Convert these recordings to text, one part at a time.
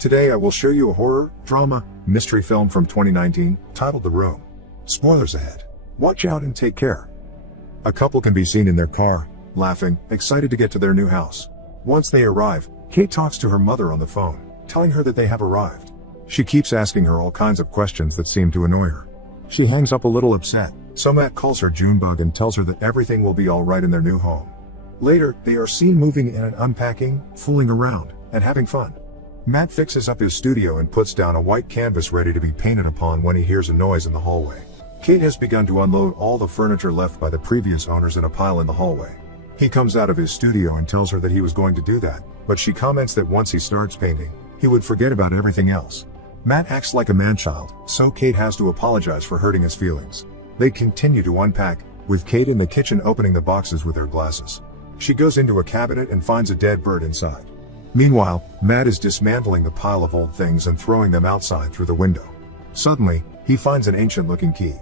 Today I will show you a horror, drama, mystery film from 2019, titled The Room. Spoilers ahead. Watch out and take care. A couple can be seen in their car, laughing, excited to get to their new house. Once they arrive, Kate talks to her mother on the phone, telling her that they have arrived. She keeps asking her all kinds of questions that seem to annoy her. She hangs up a little upset, so Matt calls her Junebug and tells her that everything will be alright in their new home. Later, they are seen moving in and unpacking, fooling around, and having fun. Matt fixes up his studio and puts down a white canvas ready to be painted upon when he hears a noise in the hallway. Kate has begun to unload all the furniture left by the previous owners in a pile in the hallway. He comes out of his studio and tells her that he was going to do that, but she comments that once he starts painting, he would forget about everything else. Matt acts like a man-child, so Kate has to apologize for hurting his feelings. They continue to unpack, with Kate in the kitchen opening the boxes with her glasses. She goes into a cabinet and finds a dead bird inside. Meanwhile, Matt is dismantling the pile of old things and throwing them outside through the window. Suddenly, he finds an ancient-looking key.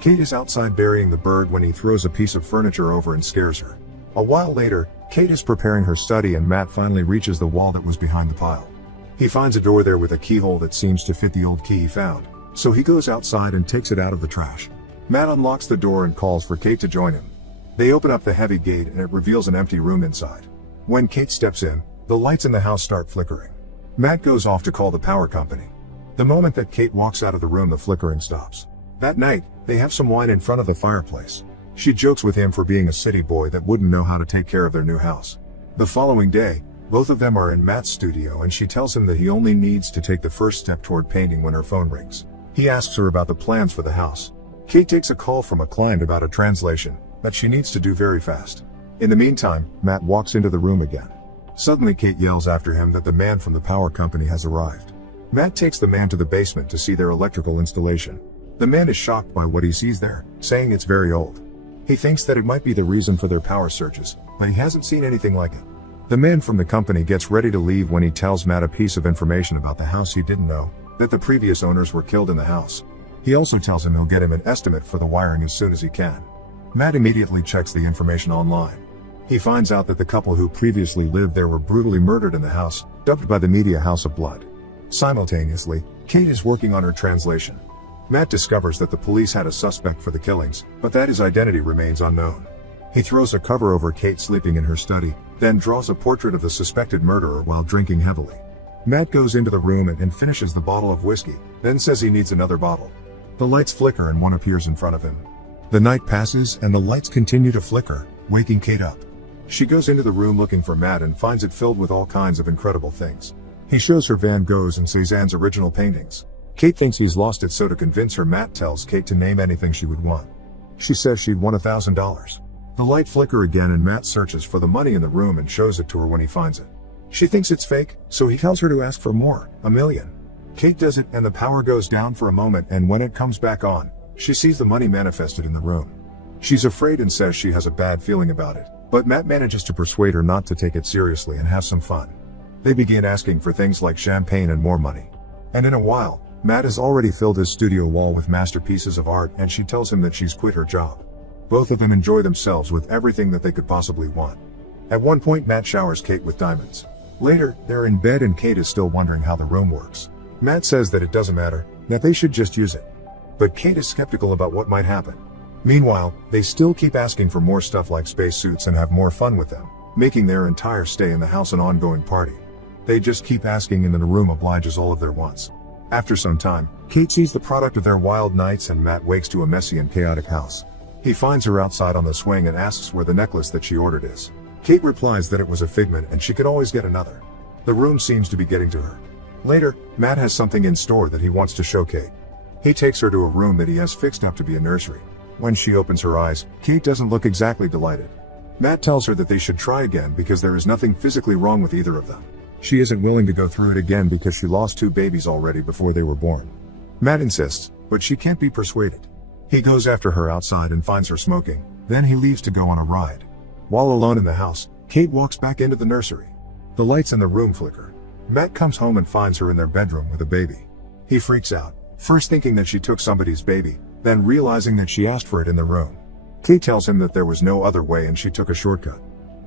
Kate is outside burying the bird when he throws a piece of furniture over and scares her. A while later, Kate is preparing her study and Matt finally reaches the wall that was behind the pile. He finds a door there with a keyhole that seems to fit the old key he found, so he goes outside and takes it out of the trash. Matt unlocks the door and calls for Kate to join him. They open up the heavy gate and it reveals an empty room inside. When Kate steps in, the lights in the house start flickering. Matt goes off to call the power company. The moment that Kate walks out of the room, the flickering stops. That night, they have some wine in front of the fireplace. She jokes with him for being a city boy that wouldn't know how to take care of their new house. The following day, both of them are in Matt's studio and she tells him that he only needs to take the first step toward painting when her phone rings. He asks her about the plans for the house. Kate takes a call from a client about a translation that she needs to do very fast. In the meantime, Matt walks into the room again. Suddenly Kate yells after him that the man from the power company has arrived. Matt takes the man to the basement to see their electrical installation. The man is shocked by what he sees there, saying it's very old. He thinks that it might be the reason for their power surges, but he hasn't seen anything like it. The man from the company gets ready to leave when he tells Matt a piece of information about the house he didn't know, that the previous owners were killed in the house. He also tells him he'll get him an estimate for the wiring as soon as he can. Matt immediately checks the information online. He finds out that the couple who previously lived there were brutally murdered in the house, dubbed by the media House of Blood. Simultaneously, Kate is working on her translation. Matt discovers that the police had a suspect for the killings, but that his identity remains unknown. He throws a cover over Kate sleeping in her study, then draws a portrait of the suspected murderer while drinking heavily. Matt goes into the room and finishes the bottle of whiskey, then says he needs another bottle. The lights flicker and one appears in front of him. The night passes and the lights continue to flicker, waking Kate up. She goes into the room looking for Matt and finds it filled with all kinds of incredible things. He shows her Van Gogh's and Cézanne's original paintings. Kate thinks he's lost it, so to convince her, Matt tells Kate to name anything she would want. She says she'd want $1,000. The light flicker again and Matt searches for the money in the room and shows it to her when he finds it. She thinks it's fake, so he tells her to ask for more, $1 million. Kate does it and the power goes down for a moment, and when it comes back on, she sees the money manifested in the room. She's afraid and says she has a bad feeling about it, but Matt manages to persuade her not to take it seriously and have some fun. They begin asking for things like champagne and more money. And in a while, Matt has already filled his studio wall with masterpieces of art and she tells him that she's quit her job. Both of them enjoy themselves with everything that they could possibly want. At one point, Matt showers Kate with diamonds. Later, they're in bed and Kate is still wondering how the room works. Matt says that it doesn't matter, that they should just use it. But Kate is skeptical about what might happen. Meanwhile, they still keep asking for more stuff like spacesuits and have more fun with them, making their entire stay in the house an ongoing party. They just keep asking and the room obliges all of their wants. After some time, Kate sees the product of their wild nights and Matt wakes to a messy and chaotic house. He finds her outside on the swing and asks where the necklace that she ordered is. Kate replies that it was a figment and she could always get another. The room seems to be getting to her. Later, Matt has something in store that he wants to show Kate. He takes her to a room that he has fixed up to be a nursery. When she opens her eyes, Kate doesn't look exactly delighted. Matt tells her that they should try again because there is nothing physically wrong with either of them. She isn't willing to go through it again because she lost 2 babies already before they were born. Matt insists, but she can't be persuaded. He goes after her outside and finds her smoking, then he leaves to go on a ride. While alone in the house, Kate walks back into the nursery. The lights in the room flicker. Matt comes home and finds her in their bedroom with a baby. He freaks out, first thinking that she took somebody's baby, then realizing that she asked for it in the room. Kate tells him that there was no other way and she took a shortcut.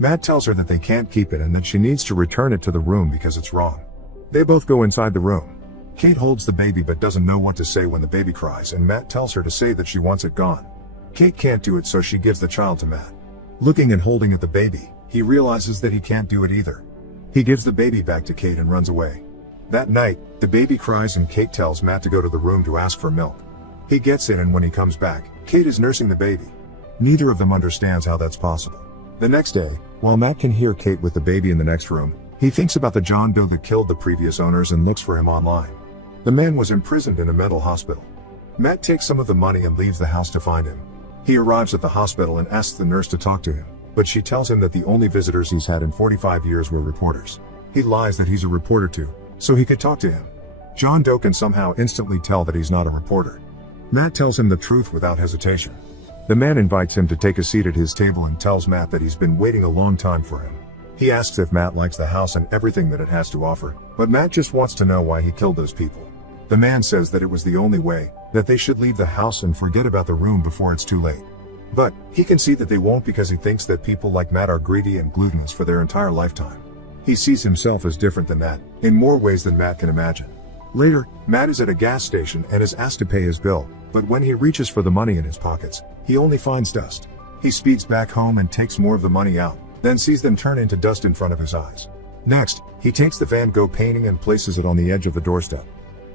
Matt tells her that they can't keep it and that she needs to return it to the room because it's wrong. They both go inside the room. Kate holds the baby but doesn't know what to say when the baby cries, and Matt tells her to say that she wants it gone. Kate can't do it, so she gives the child to Matt. Looking and holding at the baby, he realizes that he can't do it either. He gives the baby back to Kate and runs away. That night, the baby cries and Kate tells Matt to go to the room to ask for milk. He gets in, and when he comes back, Kate is nursing the baby. Neither of them understands how that's possible. The next day, while Matt can hear Kate with the baby in the next room, he thinks about the John Doe that killed the previous owners and looks for him online. The man was imprisoned in a mental hospital. Matt takes some of the money and leaves the house to find him. He arrives at the hospital and asks the nurse to talk to him, but she tells him that the only visitors he's had in 45 years were reporters. He lies that he's a reporter too, so he could talk to him. John Doe can somehow instantly tell that he's not a reporter. Matt tells him the truth without hesitation. The man invites him to take a seat at his table and tells Matt that he's been waiting a long time for him. He asks if Matt likes the house and everything that it has to offer, but Matt just wants to know why he killed those people. The man says that it was the only way, that they should leave the house and forget about the room before it's too late. But he can see that they won't, because he thinks that people like Matt are greedy and gluttonous for their entire lifetime. He sees himself as different than that, in more ways than Matt can imagine. Later, Matt is at a gas station and is asked to pay his bill, but when he reaches for the money in his pockets, he only finds dust. He speeds back home and takes more of the money out, then sees them turn into dust in front of his eyes. Next, he takes the Van Gogh painting and places it on the edge of the doorstep.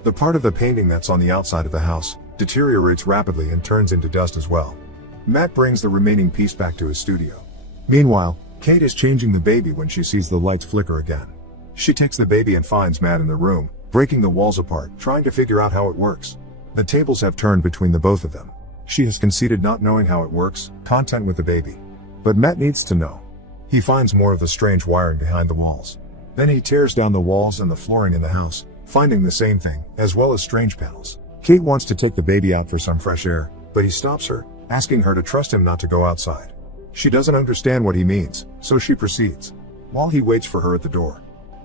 The part of the painting that's on the outside of the house deteriorates rapidly and turns into dust as well. Matt brings the remaining piece back to his studio. Meanwhile, Kate is changing the baby when she sees the lights flicker again. She takes the baby and finds Matt in the room, breaking the walls apart, trying to figure out how it works. The tables have turned between the both of them. She has conceded not knowing how it works, content with the baby. But Matt needs to know. He finds more of the strange wiring behind the walls. Then he tears down the walls and the flooring in the house, finding the same thing, as well as strange panels. Kate wants to take the baby out for some fresh air, but he stops her, asking her to trust him not to go outside. She doesn't understand what he means, so she proceeds, while he waits for her at the door.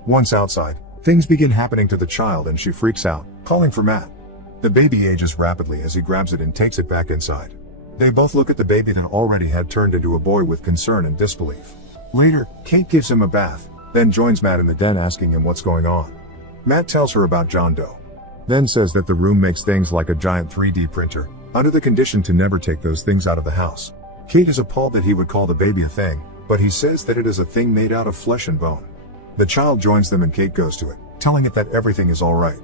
Once outside, things begin happening to the child and she freaks out, calling for Matt. The baby ages rapidly as he grabs it and takes it back inside. They both look at the baby that already had turned into a boy with concern and disbelief. Later, Kate gives him a bath, then joins Matt in the den asking him what's going on. Matt tells her about John Doe, then says that the room makes things like a giant 3D printer, under the condition to never take those things out of the house. Kate is appalled that he would call the baby a thing, but he says that it is a thing made out of flesh and bone. The child joins them and Kate goes to it, telling it that everything is alright.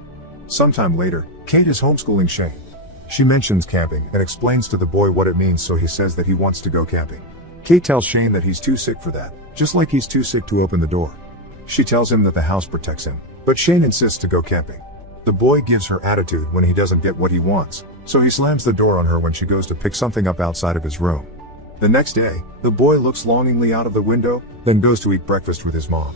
Sometime later, Kate is homeschooling Shane. She mentions camping and explains to the boy what it means, so he says that he wants to go camping. Kate tells Shane that he's too sick for that, just like he's too sick to open the door. She tells him that the house protects him, but Shane insists to go camping. The boy gives her attitude when he doesn't get what he wants, so he slams the door on her when she goes to pick something up outside of his room. The next day, the boy looks longingly out of the window, then goes to eat breakfast with his mom.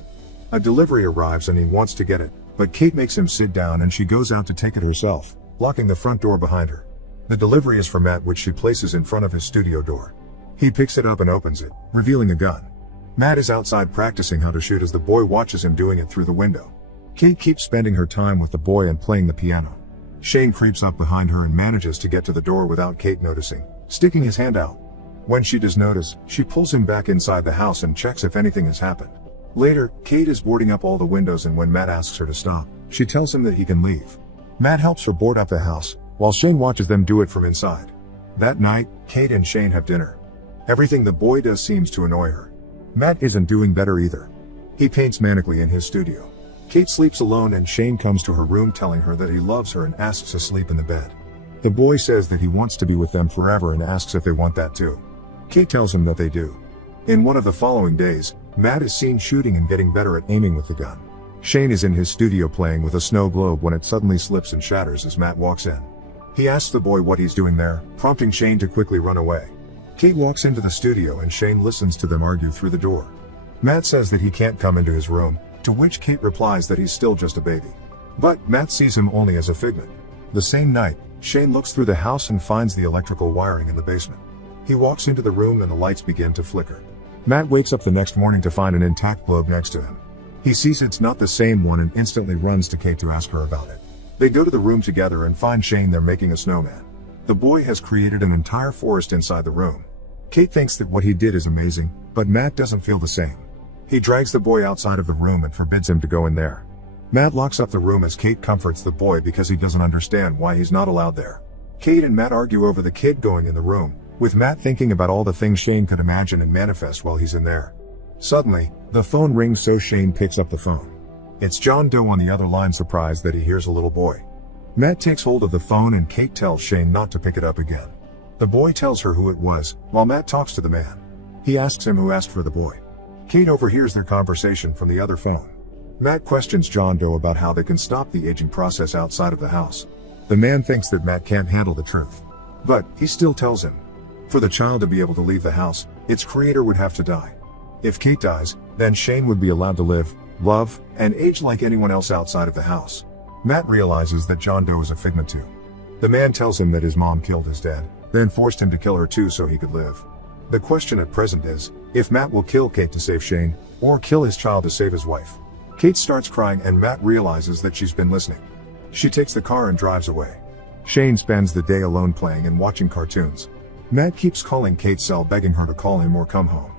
A delivery arrives and he wants to get it, but Kate makes him sit down and she goes out to take it herself, locking the front door behind her. The delivery is for Matt, which she places in front of his studio door. He picks it up and opens it, revealing a gun. Matt is outside practicing how to shoot as the boy watches him doing it through the window. Kate keeps spending her time with the boy and playing the piano. Shane creeps up behind her and manages to get to the door without Kate noticing, sticking his hand out. When she does notice, she pulls him back inside the house and checks if anything has happened. Later, Kate is boarding up all the windows, and when Matt asks her to stop, she tells him that he can leave. Matt helps her board up the house, while Shane watches them do it from inside. That night, Kate and Shane have dinner. Everything the boy does seems to annoy her. Matt isn't doing better either. He paints manically in his studio. Kate sleeps alone and Shane comes to her room telling her that he loves her and asks to sleep in the bed. The boy says that he wants to be with them forever and asks if they want that too. Kate tells him that they do. In one of the following days, Matt is seen shooting and getting better at aiming with the gun. Shane is in his studio playing with a snow globe when it suddenly slips and shatters as Matt walks in. He asks the boy what he's doing there, prompting Shane to quickly run away. Kate walks into the studio and Shane listens to them argue through the door. Matt says that he can't come into his room, to which Kate replies that he's still just a baby. But Matt sees him only as a figment. The same night, Shane looks through the house and finds the electrical wiring in the basement. He walks into the room and the lights begin to flicker. Matt wakes up the next morning to find an intact globe next to him. He sees it's not the same one and instantly runs to Kate to ask her about it. They go to the room together and find Shane there making a snowman. The boy has created an entire forest inside the room. Kate thinks that what he did is amazing, but Matt doesn't feel the same. He drags the boy outside of the room and forbids him to go in there. Matt locks up the room as Kate comforts the boy because he doesn't understand why he's not allowed there. Kate and Matt argue over the kid going in the room, with Matt thinking about all the things Shane could imagine and manifest while he's in there. Suddenly, the phone rings, so Shane picks up the phone. It's John Doe on the other line, surprised that he hears a little boy. Matt takes hold of the phone and Kate tells Shane not to pick it up again. The boy tells her who it was, while Matt talks to the man. He asks him who asked for the boy. Kate overhears their conversation from the other phone. Matt questions John Doe about how they can stop the aging process outside of the house. The man thinks that Matt can't handle the truth. But he still tells him. For the child to be able to leave the house, its creator would have to die. If Kate dies, then Shane would be allowed to live, love, and age like anyone else outside of the house. Matt realizes that John Doe is a figment too. The man tells him that his mom killed his dad, then forced him to kill her too so he could live. The question at present is, if Matt will kill Kate to save Shane, or kill his child to save his wife. Kate starts crying and Matt realizes that she's been listening. She takes the car and drives away. Shane spends the day alone playing and watching cartoons. Matt keeps calling Kate's cell, begging her to call him or come home.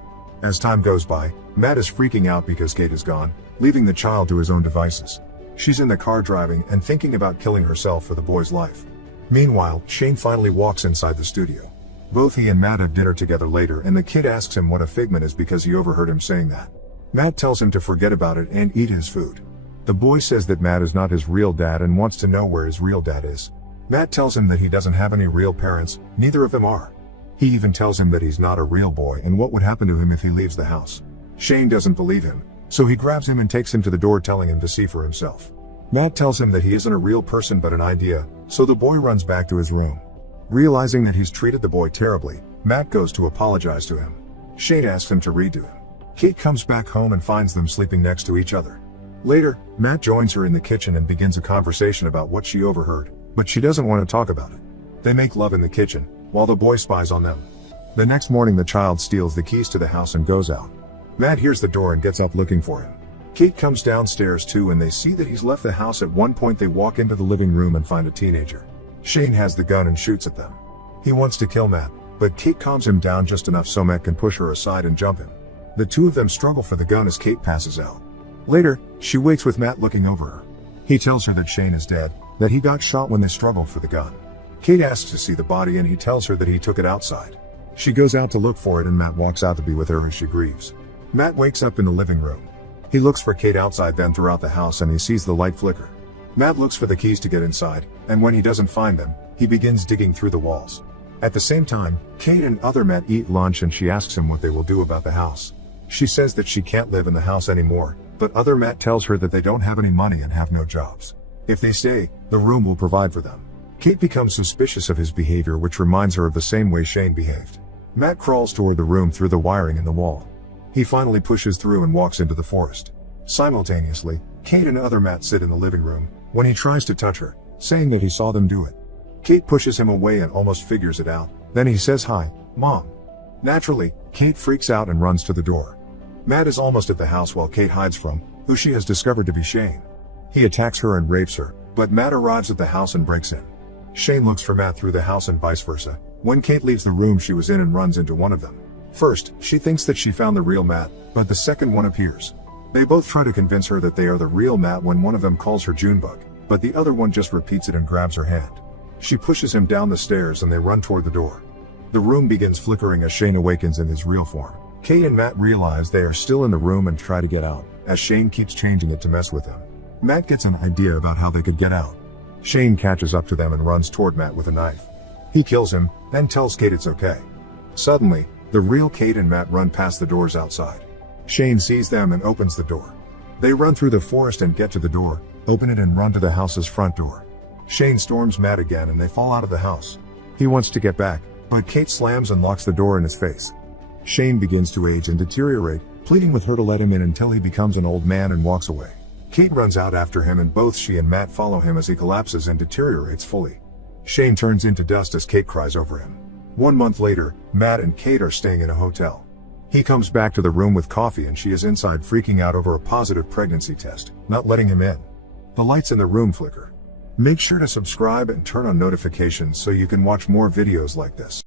As time goes by, Matt is freaking out because Kate is gone, leaving the child to his own devices. She's in the car driving and thinking about killing herself for the boy's life. Meanwhile, Shane finally walks inside the studio. Both he and Matt have dinner together later, and the kid asks him what a figment is because he overheard him saying that. Matt tells him to forget about it and eat his food. The boy says that Matt is not his real dad and wants to know where his real dad is. Matt tells him that he doesn't have any real parents, neither of them are. He even tells him that he's not a real boy and what would happen to him if he leaves the house. Shane doesn't believe him, so he grabs him and takes him to the door, telling him to see for himself. Matt tells him that he isn't a real person but an idea, so the boy runs back to his room. Realizing that he's treated the boy terribly, Matt goes to apologize to him. Shane asks him to read to him. Kate comes back home and finds them sleeping next to each other. Later, Matt joins her in the kitchen and begins a conversation about what she overheard, but she doesn't want to talk about it. They make love in the kitchen, while the boy spies on them. The next morning, the child steals the keys to the house and goes out. Matt hears the door and gets up looking for him. Kate comes downstairs too and they see that he's left the house. At one point they walk into the living room and find a teenager. Shane has the gun and shoots at them. He wants to kill Matt, but Kate calms him down just enough so Matt can push her aside and jump him. The two of them struggle for the gun as Kate passes out. Later, she wakes with Matt looking over her. He tells her that Shane is dead, that he got shot when they struggled for the gun. Kate asks to see the body and he tells her that he took it outside. She goes out to look for it and Matt walks out to be with her as she grieves. Matt wakes up in the living room. He looks for Kate outside, then throughout the house, and he sees the light flicker. Matt looks for the keys to get inside, and when he doesn't find them, he begins digging through the walls. At the same time, Kate and other Matt eat lunch and she asks him what they will do about the house. She says that she can't live in the house anymore, but other Matt tells her that they don't have any money and have no jobs. If they stay, the room will provide for them. Kate becomes suspicious of his behavior, which reminds her of the same way Shane behaved. Matt crawls toward the room through the wiring in the wall. He finally pushes through and walks into the forest. Simultaneously, Kate and other Matt sit in the living room, when he tries to touch her, saying that he saw them do it. Kate pushes him away and almost figures it out. Then he says, "Hi, Mom." Naturally, Kate freaks out and runs to the door. Matt is almost at the house while Kate hides from who she has discovered to be Shane. He attacks her and rapes her, but Matt arrives at the house and breaks in. Shane looks for Matt through the house and vice versa. When Kate leaves the room she was in and runs into one of them. First, she thinks that she found the real Matt, but the second one appears. They both try to convince her that they are the real Matt when one of them calls her Junebug, but the other one just repeats it and grabs her hand. She pushes him down the stairs and they run toward the door. The room begins flickering as Shane awakens in his real form. Kate and Matt realize they are still in the room and try to get out, as Shane keeps changing it to mess with them. Matt gets an idea about how they could get out. Shane catches up to them and runs toward Matt with a knife. He kills him, then tells Kate it's okay. Suddenly, the real Kate and Matt run past the doors outside. Shane sees them and opens the door. They run through the forest and get to the door, open it and run to the house's front door. Shane storms Matt again and they fall out of the house. He wants to get back, but Kate slams and locks the door in his face. Shane begins to age and deteriorate, pleading with her to let him in until he becomes an old man and walks away. Kate runs out after him and both she and Matt follow him as he collapses and deteriorates fully. Shane turns into dust as Kate cries over him. 1 month later, Matt and Kate are staying in a hotel. He comes back to the room with coffee and she is inside freaking out over a positive pregnancy test, not letting him in. The lights in the room flicker. Make sure to subscribe and turn on notifications so you can watch more videos like this.